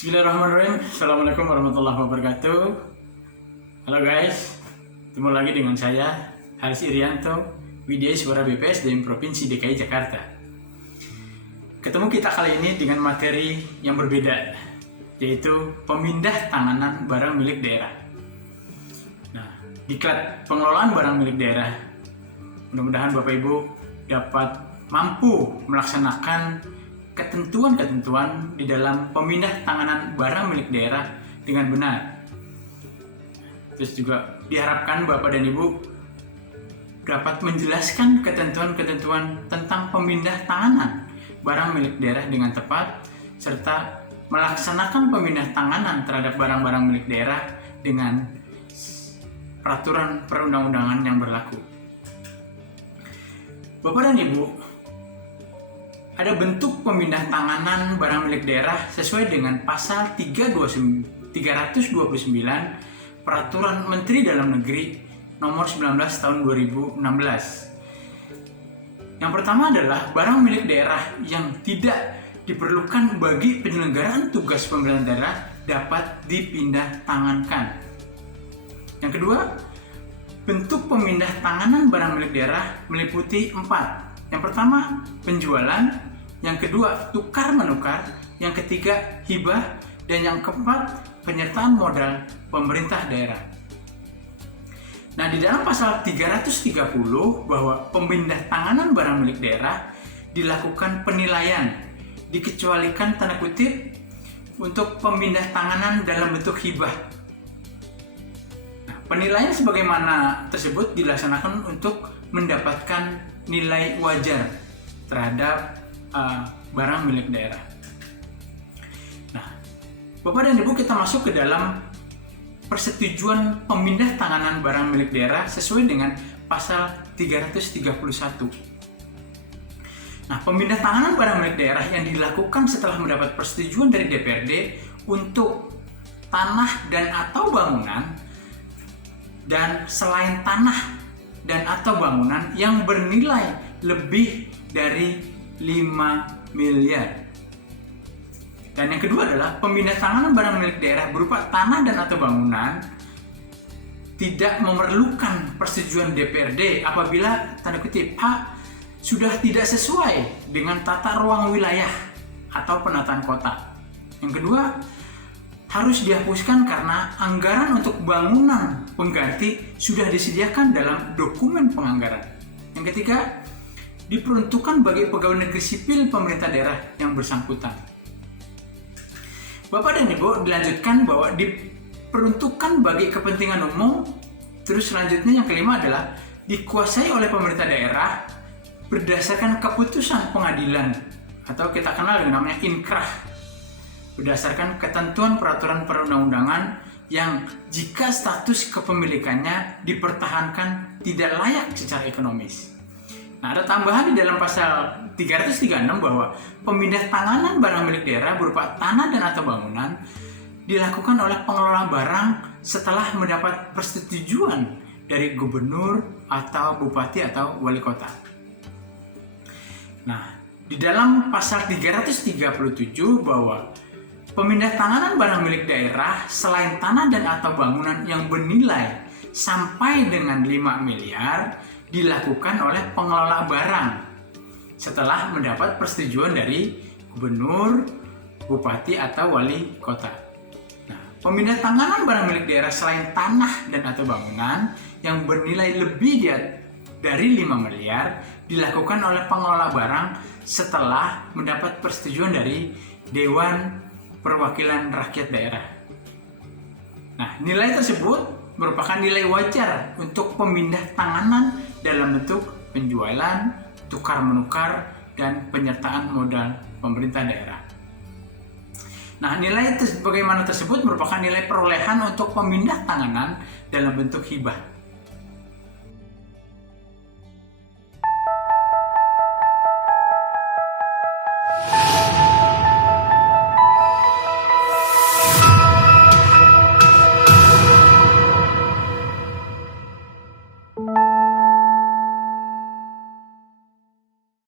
Bismillahirrahmanirrahim. Assalamualaikum warahmatullahi wabarakatuh. Halo guys, ketemu lagi dengan saya Haris Irianto, Widya Suara BPS dari Provinsi DKI Jakarta. Ketemu kita kali ini dengan materi yang berbeda, yaitu pemindah tanganan barang milik daerah. Nah, diklat pengelolaan barang milik daerah, mudah-mudahan Bapak Ibu dapat mampu melaksanakan ketentuan-ketentuan di dalam pemindah tanganan barang milik daerah dengan benar. Terus juga diharapkan Bapak dan Ibu dapat menjelaskan ketentuan-ketentuan tentang pemindah tanganan barang milik daerah dengan tepat, serta melaksanakan pemindah tanganan terhadap barang-barang milik daerah dengan peraturan perundang-undangan yang berlaku. Bapak dan Ibu, ada bentuk pemindah tanganan barang milik daerah sesuai dengan pasal 329 Peraturan Menteri Dalam Negeri Nomor 19 Tahun 2016. Yang pertama adalah barang milik daerah yang tidak diperlukan bagi penyelenggaraan tugas pemerintahan daerah dapat dipindah tangankan. Yang kedua, bentuk pemindah tanganan barang milik daerah meliputi 4. Yang pertama, penjualan. Yang kedua, tukar-menukar. Yang ketiga, hibah. Dan yang keempat, penyertaan modal pemerintah daerah. Nah, di dalam pasal 330 bahwa pemindah tanganan barang milik daerah dilakukan penilaian, dikecualikan tanda kutip untuk pemindah tanganan dalam bentuk hibah. Nah, penilaian sebagaimana tersebut dilaksanakan untuk mendapatkan nilai wajar terhadap barang milik daerah. Nah, Bapak dan Ibu, kita masuk ke dalam persetujuan pemindah tanganan barang milik daerah sesuai dengan pasal 331. Nah, pemindah tanganan barang milik daerah yang dilakukan setelah mendapat persetujuan dari DPRD untuk tanah dan atau bangunan dan selain tanah dan atau bangunan yang bernilai lebih dari 5 miliar. Dan yang kedua adalah pemindah tanganan barang milik daerah berupa tanah dan atau bangunan tidak memerlukan persetujuan DPRD apabila tanda kutip sudah tidak sesuai dengan tata ruang wilayah atau penataan kota. Yang kedua, harus dihapuskan karena anggaran untuk bangunan pengganti sudah disediakan dalam dokumen penganggaran. Yang ketiga, diperuntukkan bagi pegawai negeri sipil pemerintah daerah yang bersangkutan. Bapak dan Ibu, dilanjutkan bahwa diperuntukkan bagi kepentingan umum. Terus selanjutnya yang kelima adalah dikuasai oleh pemerintah daerah berdasarkan keputusan pengadilan atau kita kenal dengan namanya inkrah, berdasarkan ketentuan peraturan perundang-undangan yang jika status kepemilikannya dipertahankan tidak layak secara ekonomis. Nah, ada tambahan di dalam pasal 336 bahwa pemindah tanganan barang milik daerah berupa tanah dan atau bangunan dilakukan oleh pengelola barang setelah mendapat persetujuan dari gubernur atau bupati atau wali kota. Nah, di dalam pasal 337 bahwa pemindah tanganan barang milik daerah selain tanah dan atau bangunan yang bernilai sampai dengan 5 miliar dilakukan oleh pengelola barang setelah mendapat persetujuan dari gubernur, bupati atau wali kota. Nah, pemindah tanganan barang milik daerah selain tanah dan atau bangunan yang bernilai lebih dari 5 miliar dilakukan oleh pengelola barang setelah mendapat persetujuan dari Dewan Perwakilan Rakyat Daerah. Nah, nilai tersebut merupakan nilai wajar untuk pemindah tanganan dalam bentuk penjualan, tukar-menukar, dan penyertaan modal pemerintah daerah. Nah, nilai bagaimana tersebut merupakan nilai perolehan untuk pemindah tanganan dalam bentuk hibah.